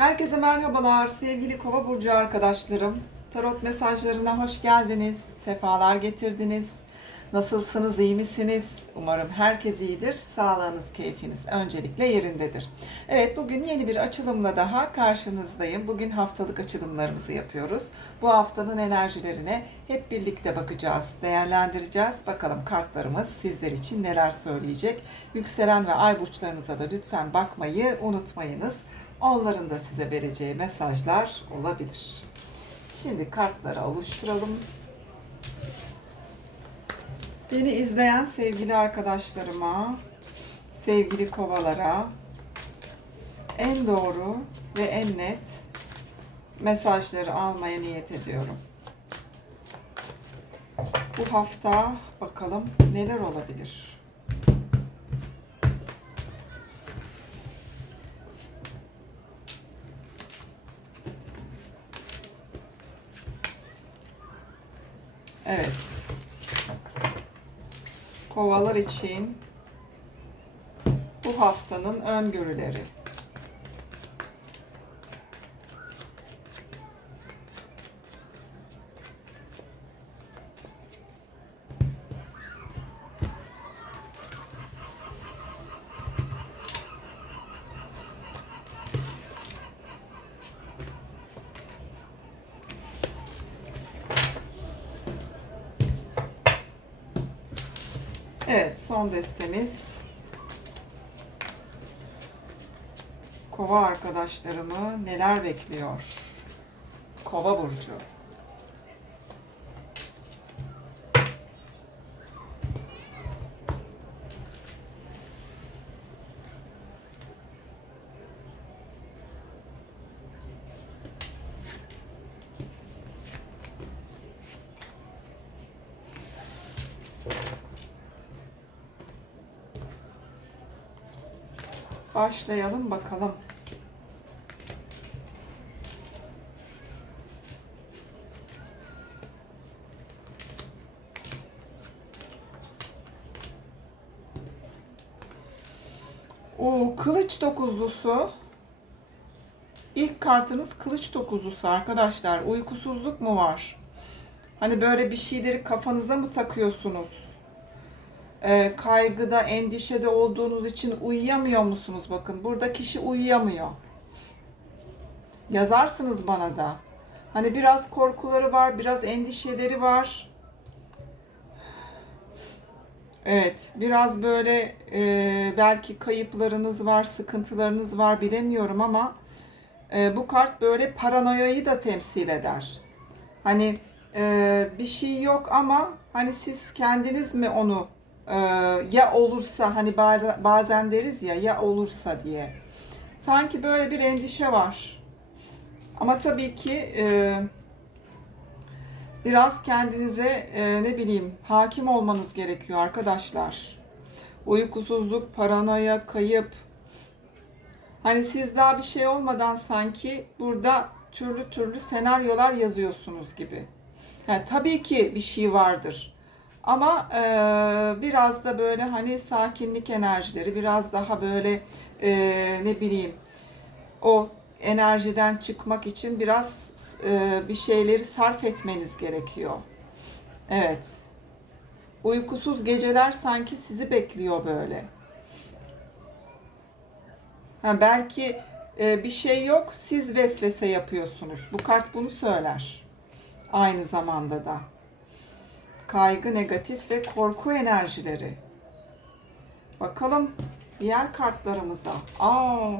Herkese merhabalar sevgili Kova burcu arkadaşlarım. Tarot mesajlarına hoş geldiniz. Sefalar getirdiniz. Nasılsınız, iyi misiniz? Umarım herkes iyidir. Sağlığınız, keyfiniz öncelikle yerindedir. Evet, bugün yeni bir açılımla daha karşınızdayım. Bugün haftalık açılımlarımızı yapıyoruz. Bu haftanın enerjilerine hep birlikte bakacağız, değerlendireceğiz. Bakalım kartlarımız sizler için neler söyleyecek. Yükselen ve ay burçlarınıza da lütfen bakmayı unutmayınız. Onların da size vereceği mesajlar olabilir. Şimdi kartları oluşturalım. Beni izleyen sevgili arkadaşlarıma, sevgili kovalara en doğru ve en net mesajları almaya niyet ediyorum. Bu hafta bakalım neler olabilir. Kovalar için bu haftanın öngörüleri. Evet, destemiz. Kova arkadaşlarımı neler bekliyor? Kova burcu. Başlayalım bakalım. O kılıç dokuzlusu. İlk kartınız kılıç dokuzlusu arkadaşlar. Uykusuzluk mu var? Hani böyle bir şeyleri kafanıza mı takıyorsunuz? E, kaygıda, endişede olduğunuz için uyuyamıyor musunuz? Bakın burada kişi uyuyamıyor. Yazarsınız bana da. Hani biraz korkuları var, biraz endişeleri var. Evet, biraz böyle e, belki kayıplarınız var, sıkıntılarınız var bilemiyorum ama e, bu kart böyle paranoyayı da temsil eder. Hani e, bir şey yok ama hani siz kendiniz mi onu ee, ya olursa hani bazen deriz ya ya olursa diye. Sanki böyle bir endişe var. Ama tabii ki e, biraz kendinize e, ne bileyim hakim olmanız gerekiyor arkadaşlar. Uykusuzluk, paranoya, kayıp. Hani siz daha bir şey olmadan sanki burada türlü türlü senaryolar yazıyorsunuz gibi. Yani tabii ki bir şey vardır. Ama e, biraz da böyle hani sakinlik enerjileri, biraz daha böyle e, ne bileyim o enerjiden çıkmak için biraz e, bir şeyleri sarf etmeniz gerekiyor. Evet. Uykusuz geceler sanki sizi bekliyor böyle. Ha, belki e, bir şey yok, siz vesvese yapıyorsunuz. Bu kart bunu söyler. Aynı zamanda da kaygı, negatif ve korku enerjileri. Bakalım diğer kartlarımıza. Aa,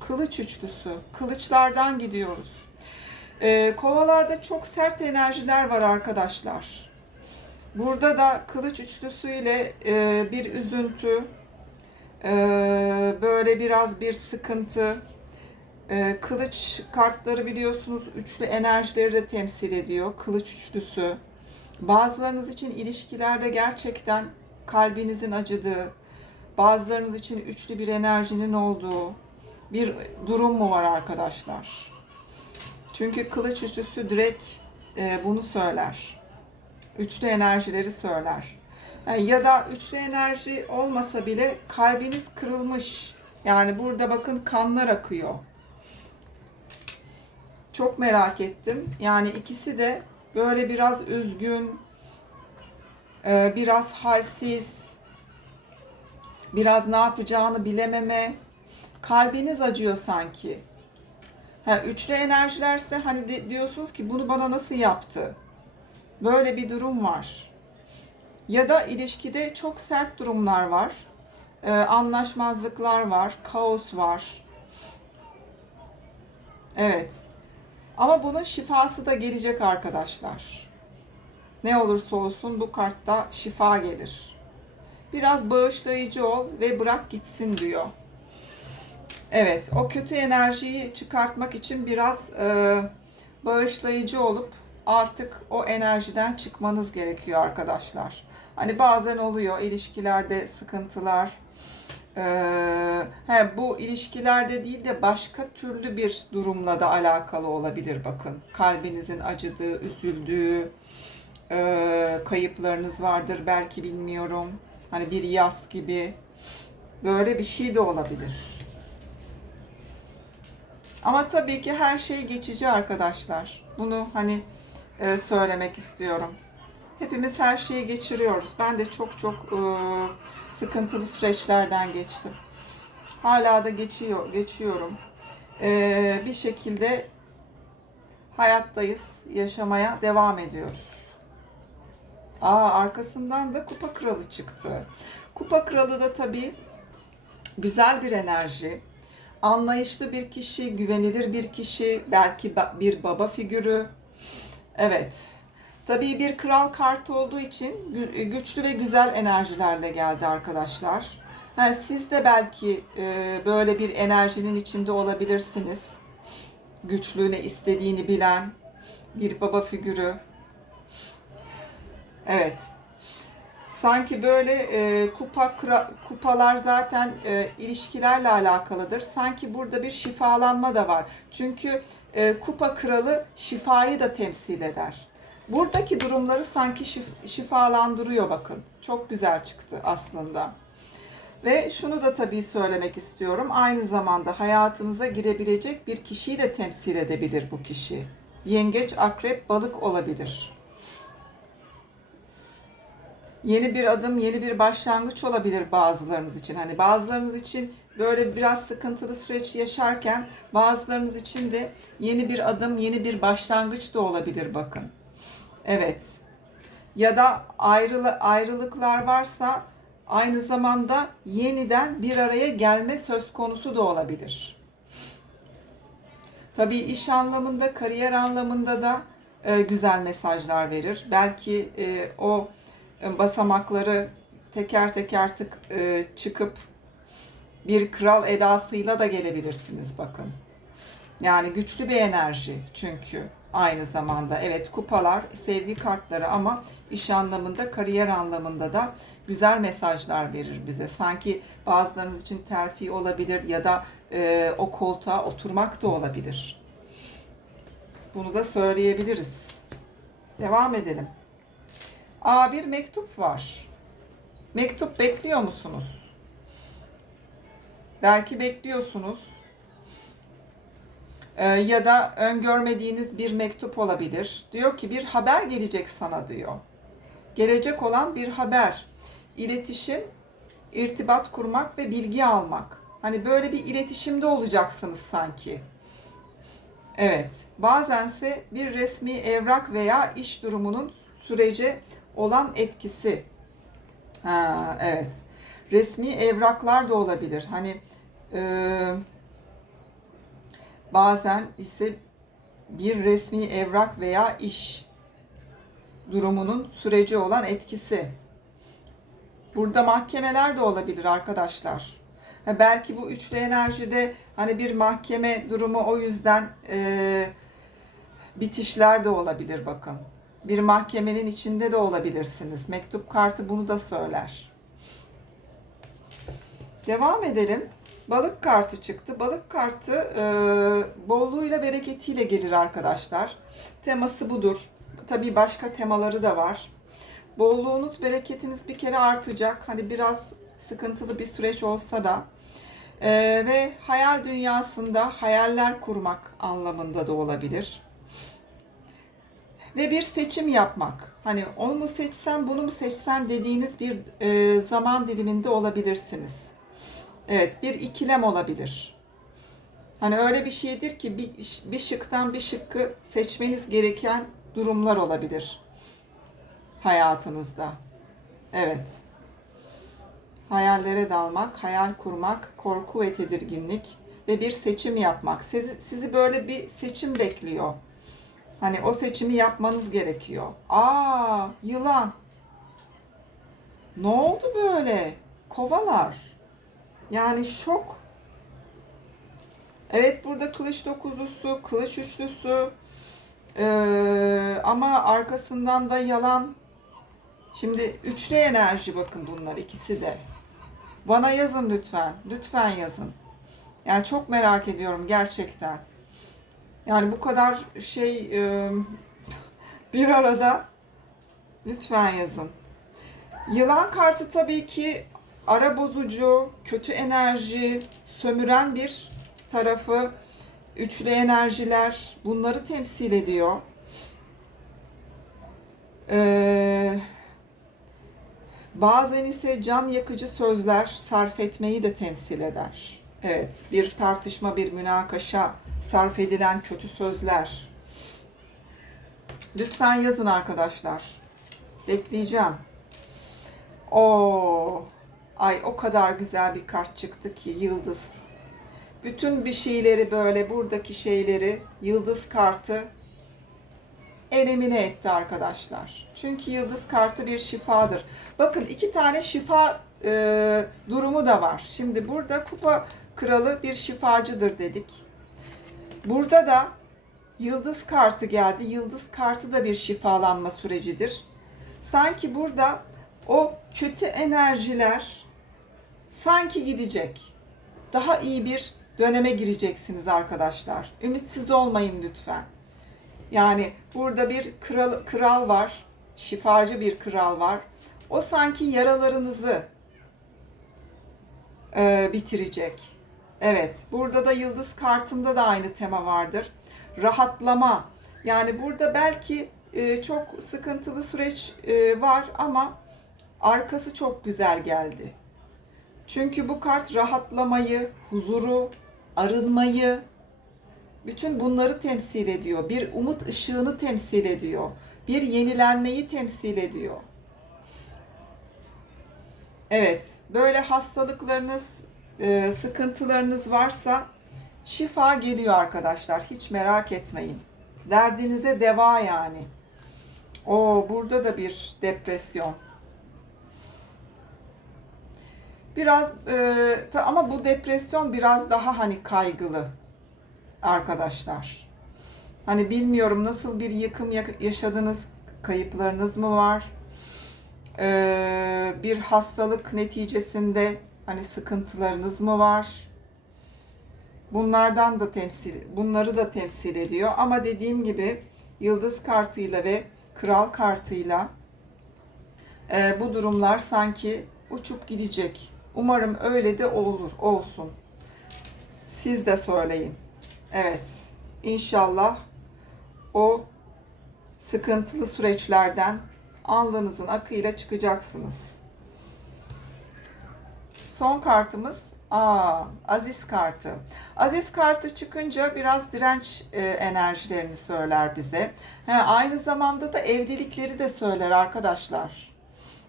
kılıç üçlüsü. Kılıçlardan gidiyoruz. Ee, kovalarda çok sert enerjiler var arkadaşlar. Burada da kılıç üçlüsüyle e, bir üzüntü, e, böyle biraz bir sıkıntı. E, kılıç kartları biliyorsunuz üçlü enerjileri de temsil ediyor. Kılıç üçlüsü. Bazılarınız için ilişkilerde gerçekten kalbinizin acıdığı, bazılarınız için üçlü bir enerjinin olduğu bir durum mu var arkadaşlar? Çünkü kılıç üçlüsü direkt e, bunu söyler. Üçlü enerjileri söyler. Yani ya da üçlü enerji olmasa bile kalbiniz kırılmış. Yani burada bakın kanlar akıyor. Çok merak ettim. Yani ikisi de böyle biraz üzgün, e, biraz halsiz, biraz ne yapacağını bilememe, kalbiniz acıyor sanki. Ha, üçlü enerjilerse hani diyorsunuz ki bunu bana nasıl yaptı? Böyle bir durum var. Ya da ilişkide çok sert durumlar var. Ee, anlaşmazlıklar var, kaos var. Evet. Ama bunun şifası da gelecek arkadaşlar. Ne olursa olsun bu kartta şifa gelir. Biraz bağışlayıcı ol ve bırak gitsin diyor. Evet, o kötü enerjiyi çıkartmak için biraz e, bağışlayıcı olup artık o enerjiden çıkmanız gerekiyor arkadaşlar. Hani bazen oluyor ilişkilerde sıkıntılar. E, he, bu ilişkilerde değil de başka türlü bir durumla da alakalı olabilir bakın. Kalbinizin acıdığı, üzüldüğü, e, kayıplarınız vardır belki bilmiyorum. Hani bir yas gibi. Böyle bir şey de olabilir. Ama tabii ki her şey geçici arkadaşlar. Bunu hani e, söylemek istiyorum. Hepimiz her şeyi geçiriyoruz. Ben de çok çok e, sıkıntılı süreçlerden geçtim. Hala da geçiyor, geçiyorum. E, bir şekilde hayattayız, yaşamaya devam ediyoruz. Aa, arkasından da kupa kralı çıktı. Kupa kralı da tabii güzel bir enerji anlayışlı bir kişi, güvenilir bir kişi, belki bir baba figürü. Evet. Tabii bir kral kartı olduğu için gü- güçlü ve güzel enerjilerle geldi arkadaşlar. Ha, siz de belki e, böyle bir enerjinin içinde olabilirsiniz. Güçlüğüne istediğini bilen bir baba figürü. Evet. Sanki böyle e, kupa kra- kupalar zaten e, ilişkilerle alakalıdır. Sanki burada bir şifalanma da var. Çünkü e, kupa kralı şifayı da temsil eder. Buradaki durumları sanki şif- şifalandırıyor bakın. Çok güzel çıktı aslında. Ve şunu da tabii söylemek istiyorum. Aynı zamanda hayatınıza girebilecek bir kişiyi de temsil edebilir bu kişi. Yengeç, akrep, balık olabilir yeni bir adım, yeni bir başlangıç olabilir bazılarınız için. Hani bazılarınız için böyle biraz sıkıntılı süreç yaşarken bazılarınız için de yeni bir adım, yeni bir başlangıç da olabilir bakın. Evet. Ya da ayrılı, ayrılıklar varsa aynı zamanda yeniden bir araya gelme söz konusu da olabilir. Tabii iş anlamında, kariyer anlamında da e, güzel mesajlar verir. Belki e, o basamakları teker teker tık e, çıkıp bir kral edasıyla da gelebilirsiniz bakın. Yani güçlü bir enerji çünkü aynı zamanda evet kupalar sevgi kartları ama iş anlamında kariyer anlamında da güzel mesajlar verir bize. Sanki bazılarınız için terfi olabilir ya da e, o koltuğa oturmak da olabilir. Bunu da söyleyebiliriz. Devam edelim. Aa bir mektup var. Mektup bekliyor musunuz? Belki bekliyorsunuz. Ee, ya da öngörmediğiniz bir mektup olabilir. Diyor ki bir haber gelecek sana diyor. Gelecek olan bir haber. İletişim, irtibat kurmak ve bilgi almak. Hani böyle bir iletişimde olacaksınız sanki. Evet. Bazense bir resmi evrak veya iş durumunun sürece olan etkisi. Ha, evet. Resmi evraklar da olabilir. Hani e, bazen ise bir resmi evrak veya iş durumunun süreci olan etkisi. Burada mahkemeler de olabilir arkadaşlar. Belki bu üçlü enerjide hani bir mahkeme durumu o yüzden e, bitişler de olabilir bakın bir mahkemenin içinde de olabilirsiniz. Mektup kartı bunu da söyler. Devam edelim. Balık kartı çıktı. Balık kartı e, bolluğuyla bereketiyle gelir arkadaşlar. Teması budur. Tabii başka temaları da var. Bolluğunuz, bereketiniz bir kere artacak. Hani biraz sıkıntılı bir süreç olsa da Ee, ve hayal dünyasında hayaller kurmak anlamında da olabilir. Ve bir seçim yapmak. Hani onu mu seçsen, bunu mu seçsen dediğiniz bir e, zaman diliminde olabilirsiniz. Evet, bir ikilem olabilir. Hani öyle bir şeydir ki bir, bir şıktan bir şıkkı seçmeniz gereken durumlar olabilir hayatınızda. Evet. Hayallere dalmak, hayal kurmak, korku ve tedirginlik ve bir seçim yapmak. Sizi, sizi böyle bir seçim bekliyor. Hani o seçimi yapmanız gerekiyor. Aa, yılan. Ne oldu böyle? Kovalar. Yani şok. Evet burada kılıç dokuzlusu, kılıç üçlüsü ee, ama arkasından da yalan. Şimdi üçlü enerji bakın bunlar ikisi de. Bana yazın lütfen. Lütfen yazın. Yani çok merak ediyorum gerçekten. Yani bu kadar şey e, bir arada lütfen yazın. Yılan kartı tabii ki ara bozucu, kötü enerji, sömüren bir tarafı, üçlü enerjiler bunları temsil ediyor. Ee, bazen ise can yakıcı sözler sarf etmeyi de temsil eder. Evet, bir tartışma, bir münakaşa, sarf edilen kötü sözler. Lütfen yazın arkadaşlar. Bekleyeceğim. O ay o kadar güzel bir kart çıktı ki yıldız. Bütün bir şeyleri böyle buradaki şeyleri yıldız kartı elemine etti arkadaşlar. Çünkü yıldız kartı bir şifadır. Bakın iki tane şifa e, durumu da var. Şimdi burada kupa kralı bir şifacıdır dedik. Burada da yıldız kartı geldi. Yıldız kartı da bir şifalanma sürecidir. Sanki burada o kötü enerjiler sanki gidecek. Daha iyi bir döneme gireceksiniz arkadaşlar. Ümitsiz olmayın lütfen. Yani burada bir kral, kral var. Şifacı bir kral var. O sanki yaralarınızı e, bitirecek. Evet, burada da yıldız kartında da aynı tema vardır. Rahatlama. Yani burada belki e, çok sıkıntılı süreç e, var ama arkası çok güzel geldi. Çünkü bu kart rahatlamayı, huzuru, arınmayı, bütün bunları temsil ediyor. Bir umut ışığını temsil ediyor. Bir yenilenmeyi temsil ediyor. Evet, böyle hastalıklarınız, e, sıkıntılarınız varsa şifa geliyor arkadaşlar. Hiç merak etmeyin. Derdinize deva yani. O burada da bir depresyon. Biraz e, ama bu depresyon biraz daha hani kaygılı arkadaşlar. Hani bilmiyorum nasıl bir yıkım ya- yaşadınız, kayıplarınız mı var? Ee, bir hastalık neticesinde hani sıkıntılarınız mı var? Bunlardan da temsil, bunları da temsil ediyor. Ama dediğim gibi yıldız kartıyla ve kral kartıyla e, bu durumlar sanki uçup gidecek. Umarım öyle de olur, olsun. Siz de söyleyin. Evet, inşallah o sıkıntılı süreçlerden alnınızın akıyla çıkacaksınız. Son kartımız Aa, Aziz kartı. Aziz kartı çıkınca biraz direnç e, enerjilerini söyler bize. He, aynı zamanda da evlilikleri de söyler arkadaşlar.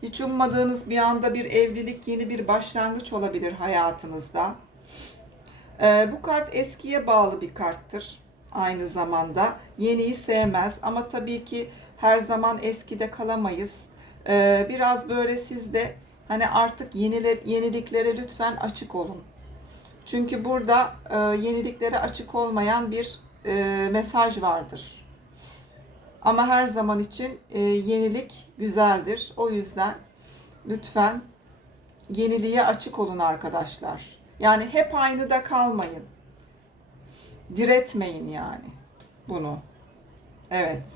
Hiç ummadığınız bir anda bir evlilik, yeni bir başlangıç olabilir hayatınızda. E, bu kart eskiye bağlı bir karttır aynı zamanda. Yeniyi sevmez ama tabii ki her zaman eskide kalamayız. E, biraz böyle siz de hani artık yeniler, yeniliklere lütfen açık olun. Çünkü burada e, yeniliklere açık olmayan bir e, mesaj vardır. Ama her zaman için e, yenilik güzeldir. O yüzden lütfen yeniliğe açık olun arkadaşlar. Yani hep aynı da kalmayın. Diretmeyin yani bunu. Evet.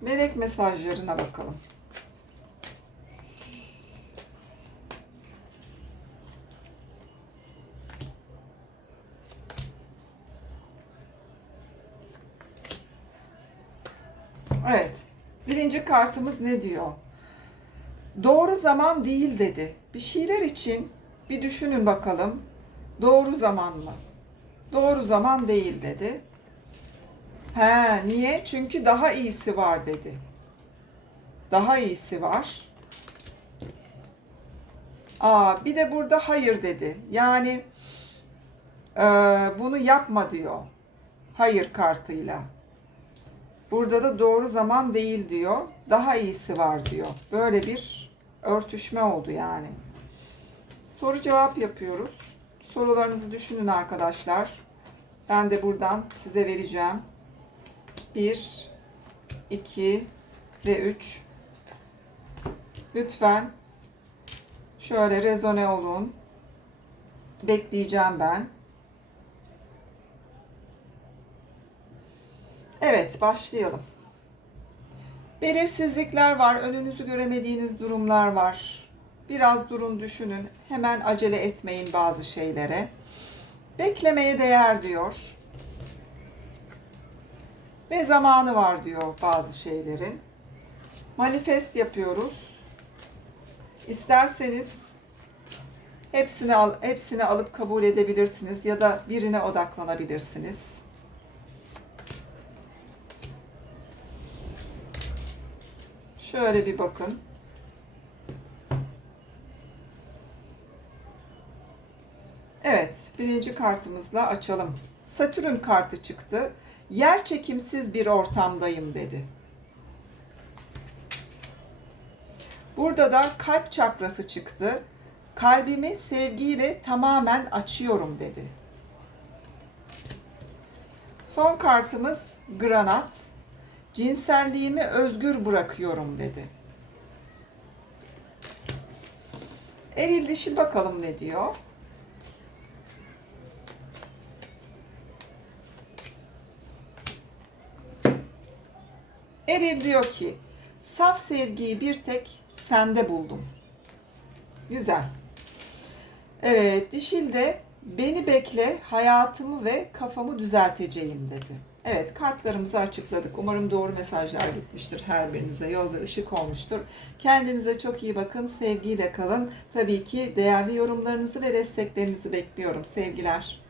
Melek mesajlarına bakalım. Evet. Birinci kartımız ne diyor? Doğru zaman değil dedi. Bir şeyler için bir düşünün bakalım. Doğru zaman mı? Doğru zaman değil dedi. He, niye? Çünkü daha iyisi var dedi. Daha iyisi var. Aa, bir de burada hayır dedi. Yani e, bunu yapma diyor. Hayır kartıyla. Burada da doğru zaman değil diyor. Daha iyisi var diyor. Böyle bir örtüşme oldu yani. Soru cevap yapıyoruz. Sorularınızı düşünün arkadaşlar. Ben de buradan size vereceğim. 1, 2 ve 3. Lütfen şöyle rezone olun. Bekleyeceğim ben. Evet, başlayalım. Belirsizlikler var, önünüzü göremediğiniz durumlar var. Biraz durun, düşünün. Hemen acele etmeyin bazı şeylere. Beklemeye değer diyor. Ve zamanı var diyor bazı şeylerin. Manifest yapıyoruz. İsterseniz hepsini al, hepsini alıp kabul edebilirsiniz ya da birine odaklanabilirsiniz. Şöyle bir bakın. Evet, birinci kartımızla açalım. Satürn kartı çıktı. Yer çekimsiz bir ortamdayım dedi. Burada da kalp çakrası çıktı. Kalbimi sevgiyle tamamen açıyorum dedi. Son kartımız granat. Cinselliğimi özgür bırakıyorum dedi. Eril dişi bakalım ne diyor. Eril diyor ki, saf sevgiyi bir tek sende buldum. Güzel. Evet, dişil de beni bekle, hayatımı ve kafamı düzelteceğim dedi. Evet, kartlarımızı açıkladık. Umarım doğru mesajlar gitmiştir her birinize. Yol ve ışık olmuştur. Kendinize çok iyi bakın. Sevgiyle kalın. Tabii ki değerli yorumlarınızı ve desteklerinizi bekliyorum. Sevgiler.